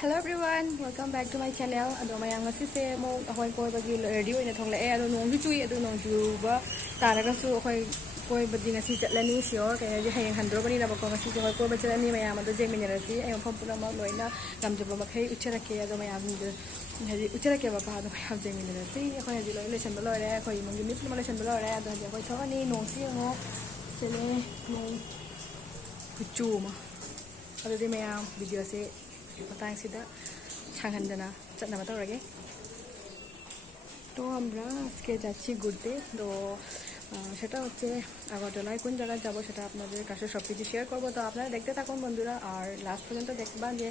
Hello everyone, welcome back to my channel. Ado mayang ngasi se mo akoy koy bagi radio ina thong la ado nong chui ado nong ju ba taraga su akoy koy bagi ngasi chatlani sure kaya je hayang handro bani na bako ngasi koy koy bachalani mayam ado je minerasi ayong phampuna ma loina gamjaba makhai ucharake ado mayam de haji ucharake ba ka ado mayam je minerasi akoy haji loi lesson ba loi akoy mongi mis ma lesson ba loi ado haji akoy thoni nong si ngo sele nong kuchu ma ado de mayam video se matang sida changhandana chatna bata rage to আমরা আজকে যাচ্ছি ঘুরতে তো সেটা হচ্ছে আগরতলায় কোন জায়গায় যাব সেটা আপনাদের কাছে সবকিছু শেয়ার করব তো আপনারা দেখতে থাকুন বন্ধুরা আর লাস্ট পর্যন্ত দেখবেন যে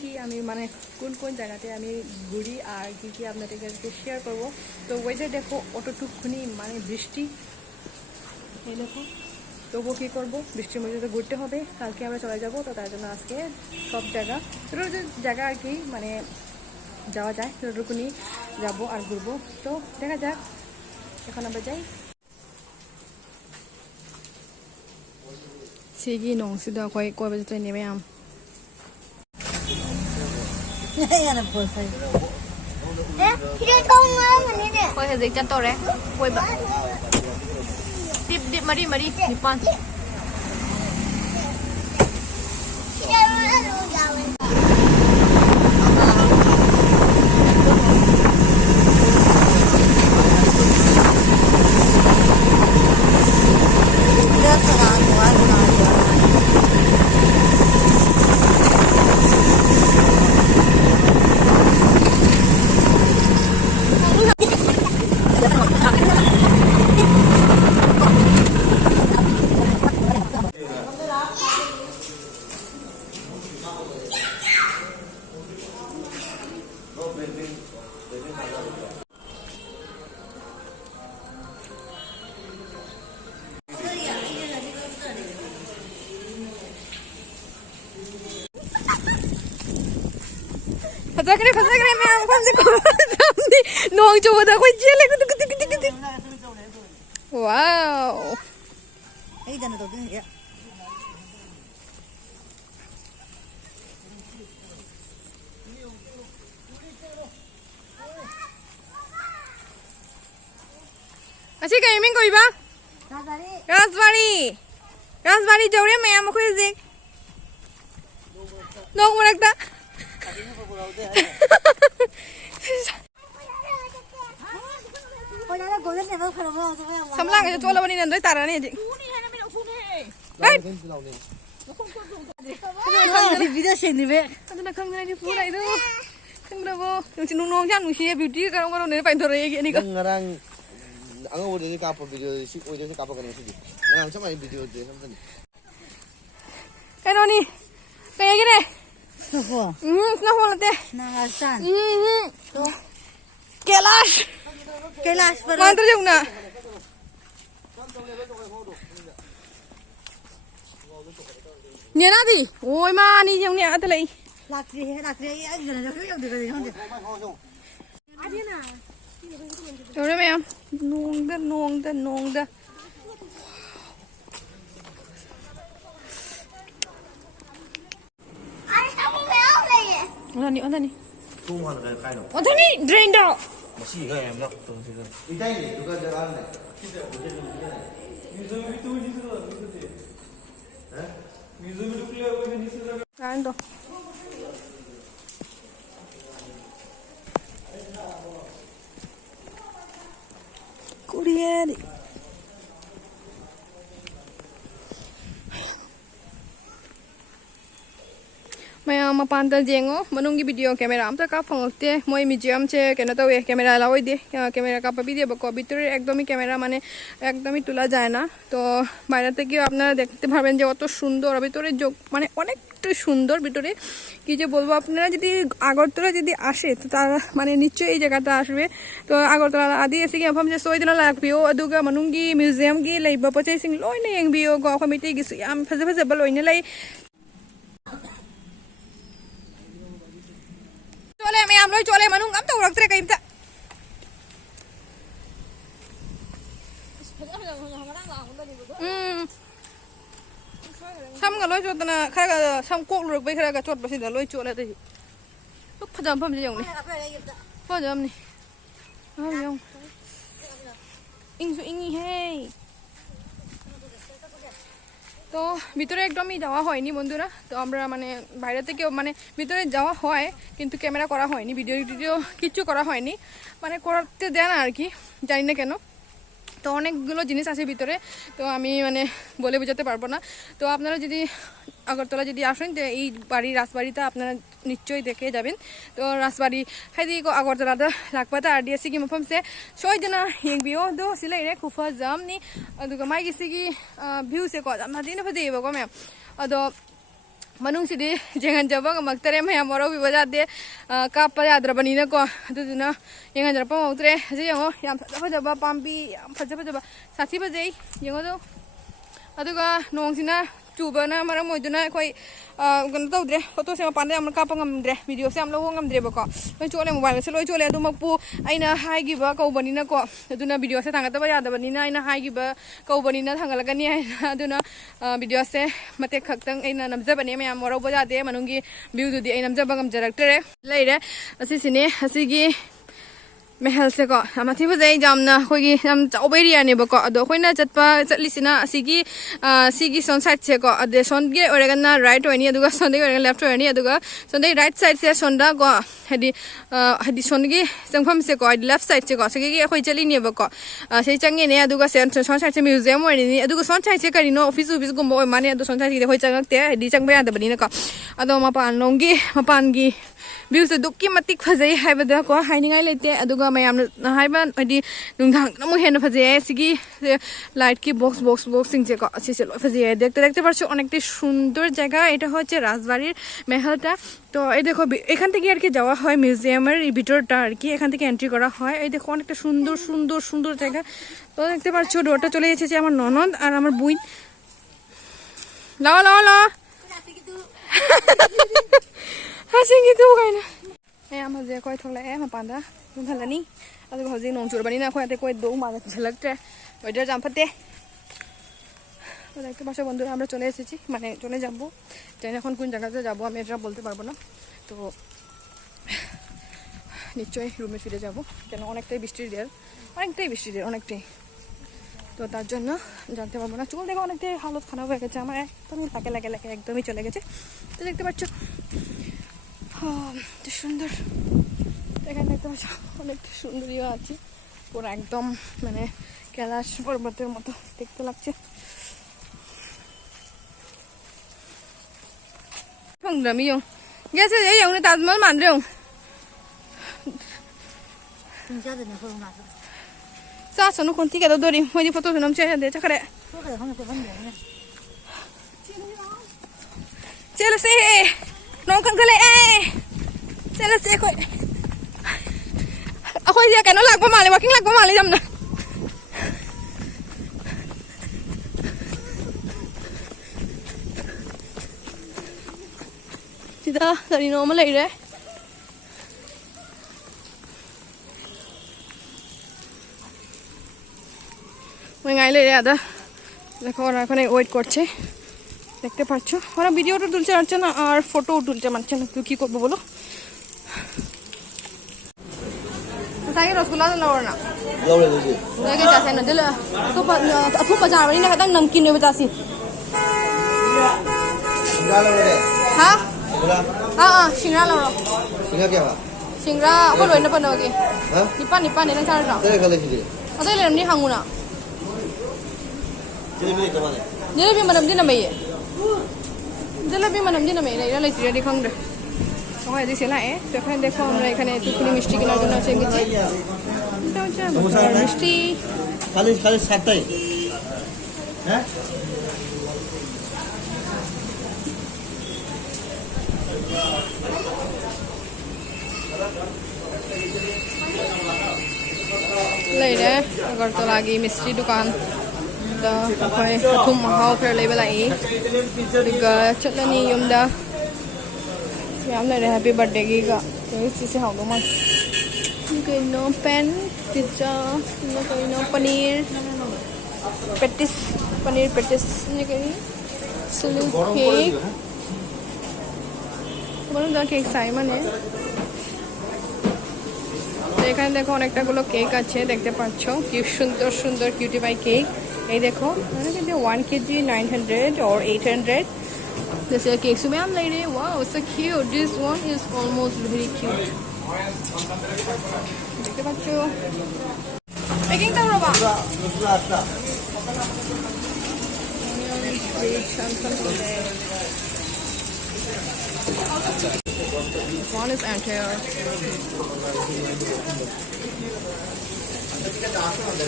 কি আমি মানে কোন জায়গাতে আমি ঘুরি আর কি আপনাদের কাছে শেয়ার করব তো ওয়েদার দেখো অতটুকুনি মানে বৃষ্টি এই দেখো তবু কী করবো বৃষ্টির মধ্যে তো ঘুরতে হবে কালকে আমরা চলে যাব তো তার জন্য আজকে সব জায়গা ছোটো ছোটো জায়গা আর কি মানে যাওয়া যায় ছোটোটুকুনি যাবো আর ঘুরবো তো দেখা যাক এখন আমরা যাই সিগি নংসিদা কয় কয় বাজে তো নেমে আম কয় হাজার চার তোরে কই বা Dip mari nipan. फसा करे मैं आपको हमसे सामने नोंग जो बता कोई जेल है कुछ वाओ ये जाना तो क्या अच्छी कहीं में कोई बा राजबाड़ी जोड़े मैं आपको इसे नोंग मरकता Samlang aja coba lawan ini nanti taran aja. Baik. Video sini be. Ada nak kamu ini pula itu. Kamu berapa? Yang cinu nong jangan musia beauty kalau orang ini paling terus ini kan. Ngarang, angin udah di kapal video si, udah di kapal kan masih. Ngarang sama ini video deh sama tadi. Kayak ni, kayak gini. Kenapa nanti? Nangasan. Kelash. Mana terjauh na? Ni nanti. Oh mana ni yang ni ada lagi. Lakri, aja jangan yang di sana. Ada na. Udah macam nong dah. Ada ni. Tuhan kayak kain. Ada ni drain dah. Masih kan yang nak tuh sih. Ini juga jalan nih. Kan tu. Kurier. Mayang mapanta jengo manungi video camera am ta ka phangte moi museum che kena tawe camera lawai de camera ka pabi de bako ভিতরে একদমই camera মানে একদমই তোলা যায় না তো বাইরে থেকে আপনারা দেখতে পারবেন যে কত সুন্দর ভিতরে মানে অনেকটা সুন্দর ভিতরে কি যে বলবো আপনারা যদি আগরতলা যদি আসে তো তারা মানে নিশ্চয়ই এই জায়গাটা আসবে তো আগরতলা আদি এসে কি আপনি যে সোইদনা লাগবিও আদুগা manungi museum gi laiba pachai sing loina yengbiyo go committee gi am faze baloina lai Chole मैं हम लोग चले मनुंग हम तो रखते कहीं था Sam ga loi chot na kha ga sam kok luruk bai kha ga chot basi da loi chole tai lúc phát âm phẩm gì dùng này phát âm này không ইংি হে তো ভিতরে একদমই যাওয়া হয়নি বন্ধুরা তো আমরা মানে বাইরে থেকে মানে ভিতরে যাওয়া হয় কিন্তু ক্যামেরা করা হয়নি ভিডিও কিছু করা হয়নি মানে করতে দেন আর কি জানি না কেন তো অনেকগুলো জিনিস আছে ভিতরে তো আমি মানে বলে বোঝাতে পারবো না তো আপনারা যদি আগরতলা যদি আসেন তো এই বাড়ির রাজবাড়িটা আপনারা নিশ্চয়ই দেখে যাবেন তো রাজবাড়ি হাইদি ko আগরতলাটা lakpata RDSC gi mafamse soidana yengbiyo do silaire kufa jamni aduga mai gisigi view se ko jamna dina fadeba ko ma'am ado manung sidi jengan jaba maktare maya moro bi baja de kappa yadrabani na ko aduna yengan jarpa mautre je yango yam fajaba pambi yam fajaba sasi bajai yengo do aduga nongsina chubana maram moiduna koi gan tawdre photo se pande am kapa ngamdre video se am lo ngamdre ba ko loi chole mobile se loi chole aduma pu aina hai gi ba ko bani na ko aduna video se thangata ba yada bani na aina hai gi ba ko bani na thangalagani aduna video se mate khaktang aina namja bani me am moro ba jade manungi view du di aina namja ba ngam jaraktere leire asi sine asi gi महल से को हमारी बजाय जामना कोई हम चावबेरिया ने बको अदो कोई ना चटपा चटलिसिना सिगी सोन साइड से को अदे सोन के ओरेगना राइट होनी अदुगा सोंदे ओरेगन लेफ्ट होनी अदुगा सोंदे राइट साइड से सोंदा को हदी सोन की संगफम से को लेफ्ट साइड से को सगी के कोई चली ने बको से चंगे ने अदुगा सोन साइड से म्यूजियम होनी अदुगा सोन साइड से करिनो ऑफिस गुम्बो माने अदो सोन साइड के कोई चंगते हदी चंगबे यादबनी न को अदो मपान की view se dukki matik phajai haibada ko hainingai lete aduga mayam haiba adi nungthang namu hen phajai sigi light ki box sing je ko asi se loi phajai দেখতে পারছো অনেকটা সুন্দর জায়গা এটা হচ্ছে রাজবাড়ির মেহলটা তো এই দেখো এখান থেকে আর কি যাওয়া হয় মিউজিয়ামের ভিতরটা আর কি এখান থেকে এন্ট্রি করা হয় এই দেখো অনেকটা সুন্দর জায়গা তো দেখতে পারছো ডোরটা চলে এসেছে আমার ননদ আর আমার বুই লাও Asing gitu kayaknya. Ama je koi thole ma panda dum thalani adu hoji nong chur bani na koi ate koi do ma ঝলক তে ওইটা জাম্পাতে তো দেখতে পাচ্ছ বন্ধুরা আমরা চলে এসেছি মানে চলে যাব জানি এখন কোন জায়গাতে যাব আমি এটা বলতে পারবো না তো নিশ্চয়ই রুমে ফিরে যাব কেন অনেকটাই বৃষ্টির দিন অনেকটাই তো তার জন্য জানতে পারবো না চুল দেখো অনেকটাই হালত খারাপ হয়ে গেছে আমার একদমই লাগে একদমই চলে গেছে তো দেখতে পাচ্ছ সুন্দর এখানে দেখতে পাচ্ছ অনেক সুন্দর ইয়ে আছে পুরো একদম মানে कैलाश पर्वतेर मतो देखते लागছে पंगरामी यो गैसे ये यो ने ताजमहल मान रहे हो तुम जा दे ना फोन ना सा सनु कोंती के दोरी मोदी फोटो सुनम चाहिए दे चकरे चलो से नो कंकले चलो से कोई अखोई दिया केनो लाग माले वॉकिंग लाग माले जमना सीधा तरी नॉर्मल है रे मैं गाइले रे आदा देखो ওরা এখানে ওয়েট করছে দেখতে পাচ্ছ ওরা ভিডিওটা তুলছে পারছে না আর ফটোও তুলতে পারছে না কি করব বলো सागे रसगुल्ला तो लौड़ना लौड़े दीजिए लेके जाते हैं ना दिल तो अथु बाजार वाली ना कहता नमकीन में बतासी सिंगरा लौड़े हाँ सिंगरा हाँ सिंगरा लौड़ो सिंगरा क्या हुआ सिंगरा को लोई ना पनोगे हाँ निपा ने ना चार ना तेरे गले खींचे अरे ले हमने हांगुना जलेबी मनम दिन में ये जलेबी मनम दिन में ये ले तेरे दिखाऊं दे ওই যে সেলা তো এখানে দেখো আমরা এখানে টুকুনি মিষ্টি কেনার জন্য এসে গেছি এটা হচ্ছে মিষ্টি খালি 7টাই হ্যাঁ लेरे अगरतला की मिष्टी दुकान दा कोई थुम हाउ फिर लेबल आई बिगा चटनी युमदा याम ले हैप्पी बर्थडे की का तो इस चीज से हाउ दो मन कोई नो पेन पिज्जा कोई नो पनीर पेटिस ये कोई स्लो केक बोलो दा केक साइमन है তো এখানে দেখো অনেকটাগুলো কেক আছে দেখতে পাচ্ছ কি সুন্দর সুন্দর কিউটি পাই কেক এই দেখো মানে কিন্তু 1 kg 900 or 800 this is cake so ma'am lady wow so cute this one is almost very cute দেখতে পাচ্ছ প্যাকিং টা রবা one is entire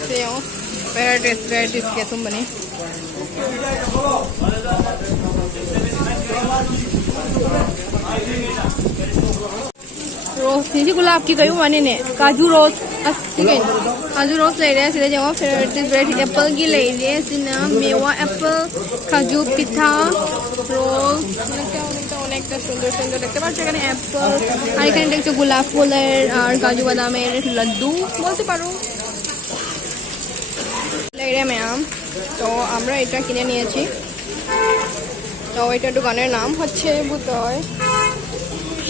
Theo, varieties क्या तुम बने? रोज थी गुलाब की कहीं बने ने काजू रोज ठीक है काजू रोज ले रहे हैं सीधे जाओ फिर वेराइटी एप्पल की ले रहे हैं सीना मेवा एप्पल काजू पिठा रोज অনেক সুন্দর সুন্দর দেখতে পাচ্ছ এখানে অ্যাপল আর এখানে দেখছো গোলাপ ফুলের আর কাজু বাদামের লাড্ডু বলতে পারো লেরে ম্যাম তো আমরা এটা কিনে নিয়েছি তো এটা দোকানের নাম হচ্ছে বুতয়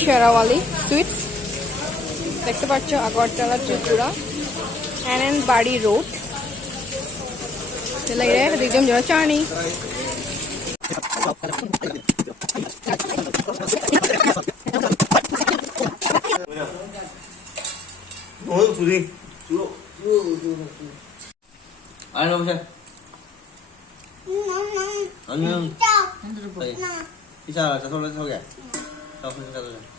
শেরাওয়ালি সুইটস দেখতে পাচ্ছ আগরতলা ত্রিপুরা এন বাড়ি রোড লেরে একদম জোড়া চানি Ano ba siya? Ano yung... Isa, sa sulat sa kaya? Sa sulat sa kaya?